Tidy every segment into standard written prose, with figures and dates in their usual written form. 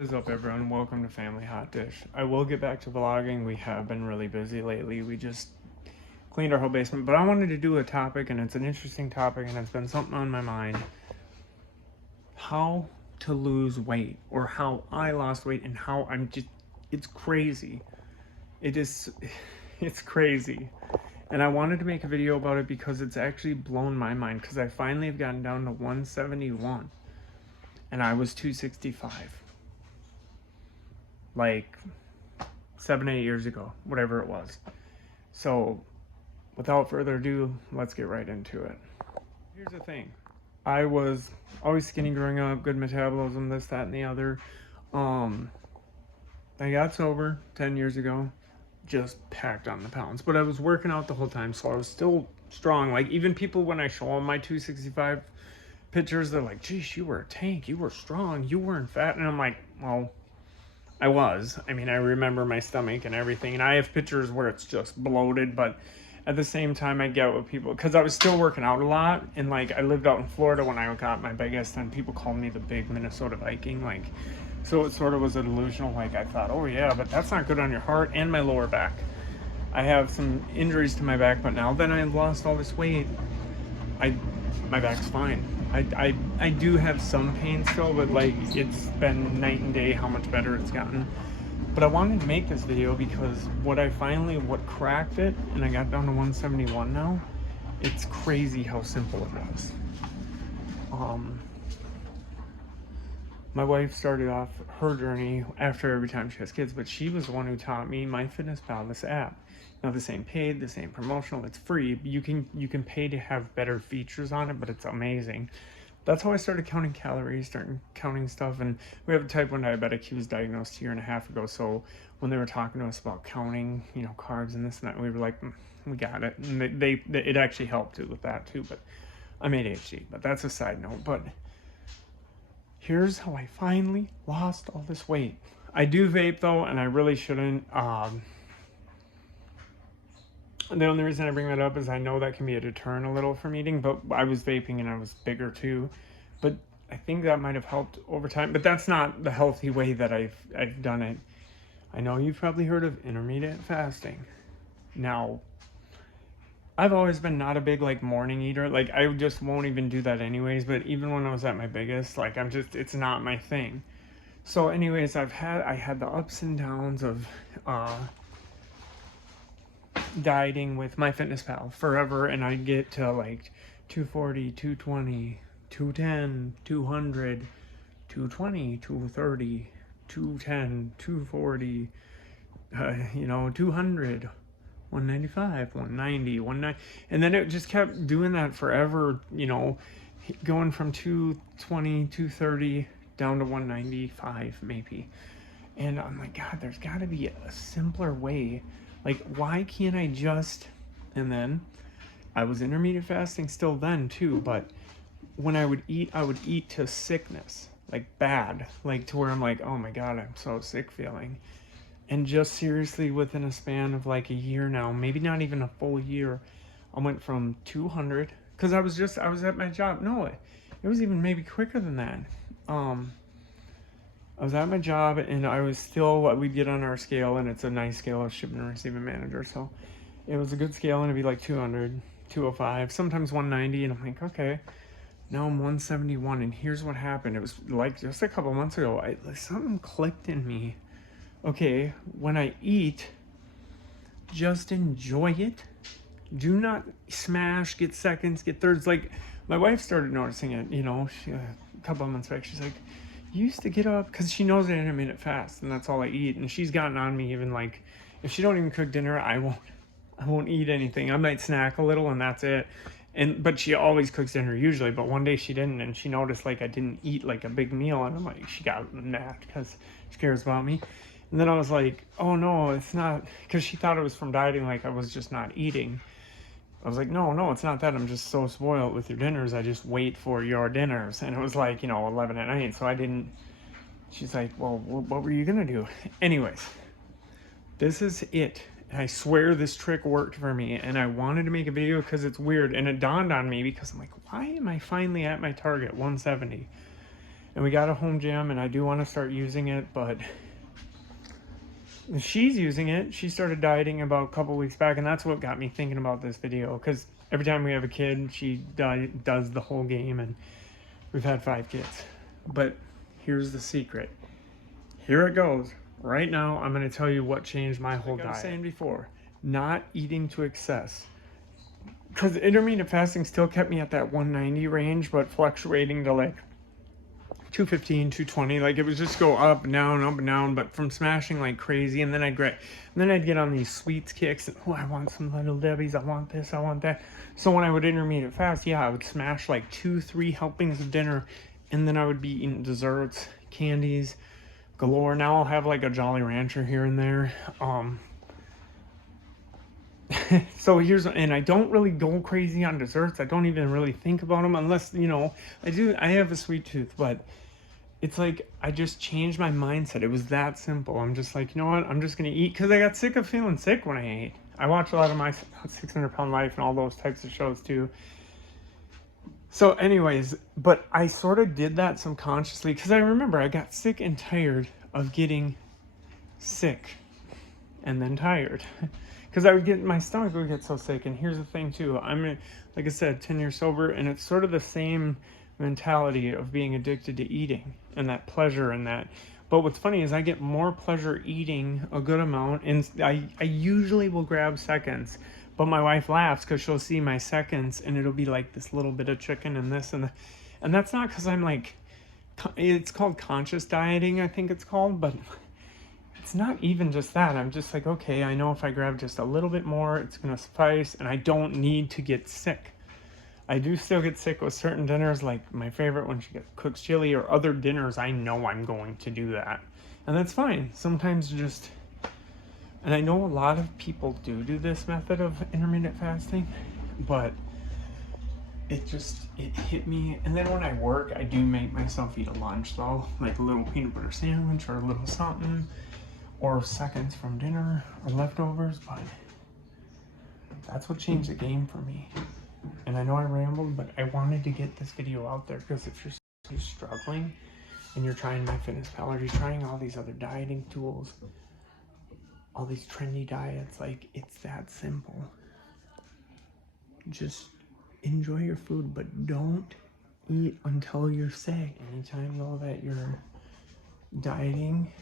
What is up, everyone? Welcome to Family Hot Dish. I will get back to vlogging. We have been really busy lately. We just cleaned our whole basement, but I wanted to do a topic, and it's an interesting topic, and it's been something on my mind. How to lose weight, or how I lost weight, and how it's crazy. It's crazy. And I wanted to make a video about it because it's actually blown my mind, because I finally have gotten down to 171, and I was 265. Like 7-8 years ago, whatever it was. So without further ado, let's get right into it. Here's the thing. I was always skinny growing up, good metabolism, this, that, and the other. I got sober 10 years ago, just packed on the pounds. But I was working out the whole time, so I was still strong. Like, even people, when I show them my 265 pictures, they're like, geez, you were a tank, you were strong, you weren't fat. And I'm like, well, I was. I mean, I remember my stomach and everything, and I have pictures where it's just bloated, but at the same time, I get what people, because I was still working out a lot, and like, I lived out in Florida when I got my biggest, and people called me the big Minnesota Viking, like, so it sort of was a delusional, like, I thought, oh yeah, but that's not good on your heart and my lower back. I have some injuries to my back, but now that I've lost all this weight, my back's fine. I do have some pain still, but like, it's been night and day how much better it's gotten. But I wanted to make this video because what cracked it, and I got down to 171 now, it's crazy how simple it was. My wife started off her journey after every time she has kids, but she was the one who taught me MyFitnessPal, this app. Now, this ain't paid, this ain't promotional, it's free. You can pay to have better features on it, but it's amazing. That's how I started counting calories, starting counting stuff. And we have a type 1 diabetic. He was diagnosed a year and a half ago. So when they were talking to us about counting, carbs and this and that, we were like, we got it. And it actually helped too with that too. But I'm ADHD, but that's a side note. But here's how I finally lost all this weight. I do vape though, and I really shouldn't. The only reason I bring that up is I know that can be a deterrent a little from eating, but I was vaping and I was bigger too. But I think that might have helped over time, but that's not the healthy way that I've done it. I know you've probably heard of intermittent fasting. Now, I've always been not a big like morning eater. Like, I just won't even do that anyways, but even when I was at my biggest, like, it's not my thing. So anyways, I had the ups and downs of dieting with MyFitnessPal forever, and I'd get to like 240, 220, 210, 200, 220, 230, 210, 240, 200, 195, 190, 190, and then it just kept doing that forever, going from 220, 230 down to 195 maybe. And I'm like, God, there's got to be a simpler way. Like, why can't I just... And then I was intermittent fasting still then too, but when I would eat to sickness, like bad, like to where I'm like, oh my God, I'm so sick feeling. And just seriously, within a span of like a year now, maybe not even a full year, I went from 200, because I was at my job. No, it was even maybe quicker than that. I was at my job, and I was still, we'd get on our scale, and it's a nice scale of shipping and receiving manager, so it was a good scale, and it'd be like 200, 205, sometimes 190, and I'm like, okay, now I'm 171, and here's what happened. It was like just a couple months ago, something clicked in me. Okay, when I eat, just enjoy it. Do not smash, get seconds, get thirds. Like, my wife started noticing it, a couple of months back. She's like, you used to get up, because she knows I intermittent fast, and that's all I eat. And she's gotten on me, even like, if she don't even cook dinner, I won't eat anything. I might snack a little, and that's it. But she always cooks dinner usually. But one day she didn't, and she noticed like I didn't eat like a big meal, and I'm like, she got mad because she cares about me. And then I was like, oh no, it's not, because she thought it was from dieting, like I was just not eating. I was like, no, it's not that. I'm just so spoiled with your dinners. I just wait for your dinners. And it was like, 11 at night. So I didn't. She's like, well, what were you going to do? Anyways, this is it. I swear this trick worked for me. And I wanted to make a video because it's weird. And it dawned on me because I'm like, why am I finally at my target, 170? And we got a home gym, and I do want to start using it, but she's using it. She started dieting about a couple weeks back, and that's what got me thinking about this video, because every time we have a kid, she does the whole game, and we've had 5 kids. But here's the secret. Here it goes. Right now, I'm going to tell you what changed my whole diet. Like I was saying before, not eating to excess. Because intermittent fasting still kept me at that 190 range, but fluctuating to like 215, 220. Like it was just go up and down, but from smashing like crazy. And then I'd get on these sweets kicks. And, oh, I want some Little Debbie's. I want this. I want that. So when I would intermittent fast, yeah, I would smash like 2-3 helpings of dinner. And then I would be eating desserts, candies, galore. Now I'll have like a Jolly Rancher here and there. So and I don't really go crazy on desserts. I don't even really think about them unless, you know, I have a sweet tooth, but it's like, I just changed my mindset. It was that simple. I'm just like, you know what? I'm just going to eat, because I got sick of feeling sick when I ate. I watch a lot of My 600 Pound Life and all those types of shows too. So anyways, but I sort of did that subconsciously, because I remember I got sick and tired of getting sick and then tired. Because my stomach would get so sick. And here's the thing too, I'm, like I said, 10 years sober, and it's sort of the same mentality of being addicted to eating and that pleasure and that. But what's funny is I get more pleasure eating a good amount, and I usually will grab seconds. But my wife laughs because she'll see my seconds and it'll be like this little bit of chicken and this and that. And that's not because I'm like, it's called conscious dieting, I think it's called, but it's not even just that. I'm just like, okay, I know if I grab just a little bit more, it's going to suffice, and I don't need to get sick. I do still get sick with certain dinners, like my favorite when she cooks chili, or other dinners I know I'm going to do that. And that's fine. Sometimes and I know a lot of people do this method of intermittent fasting, but it hit me. And then when I work, I do make myself eat a lunch though, like a little peanut butter sandwich or a little something, or seconds from dinner or leftovers. But that's what changed the game for me. And I know I rambled, but I wanted to get this video out there, because if you're struggling and you're trying MyFitnessPal, or you're trying all these other dieting tools, all these trendy diets, like, it's that simple. Just enjoy your food, but don't eat until you're sick. Anytime though that you're dieting,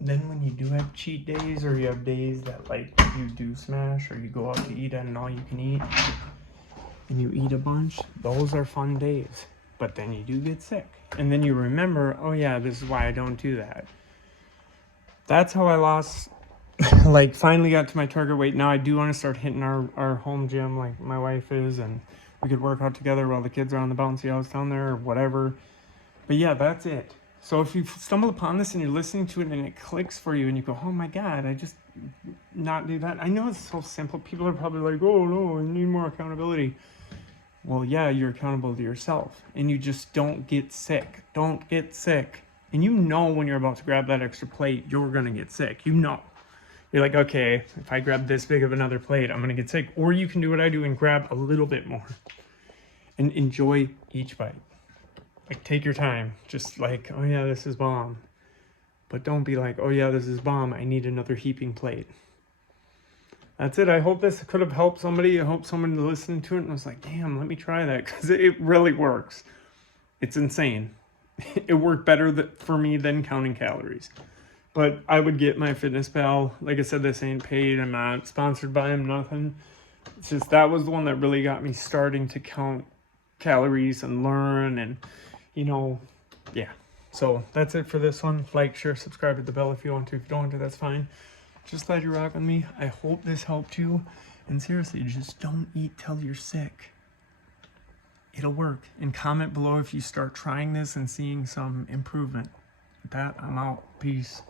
then when you do have cheat days, or you have days that like you do smash, or you go out to eat at an all you can eat and you eat a bunch, those are fun days. But then you do get sick, and then you remember, oh yeah, this is why I don't do that. That's how I lost, like, finally got to my target weight. Now I do want to start hitting our home gym like my wife is, and we could work out together while the kids are on the bouncy house down there or whatever. But yeah, that's it. So if you stumble upon this and you're listening to it and it clicks for you and you go, oh my God, I just not do that. I know it's so simple. People are probably like, oh no, I need more accountability. Well, yeah, you're accountable to yourself, and you just don't get sick. Don't get sick. And you know when you're about to grab that extra plate, you're going to get sick. You know. You're like, okay, if I grab this big of another plate, I'm going to get sick. Or you can do what I do and grab a little bit more and enjoy each bite. Like, take your time. Just like, oh yeah, this is bomb. But don't be like, oh yeah, this is bomb, I need another heaping plate. That's it. I hope this could have helped somebody. I hope someone listened to it and was like, damn, let me try that, because it really works. It's insane. It worked better for me than counting calories. But I would get MyFitnessPal. Like I said, this ain't paid. I'm not sponsored by them, nothing. It's just that was the one that really got me starting to count calories and learn, and, you know, yeah. So that's it for this one. Like, share, subscribe, hit the bell if you want to. If you don't want to, that's fine. Just glad you rock with me. I hope this helped you. And seriously, just don't eat till you're sick. It'll work. And comment below if you start trying this and seeing some improvement. With that, I'm out. Peace.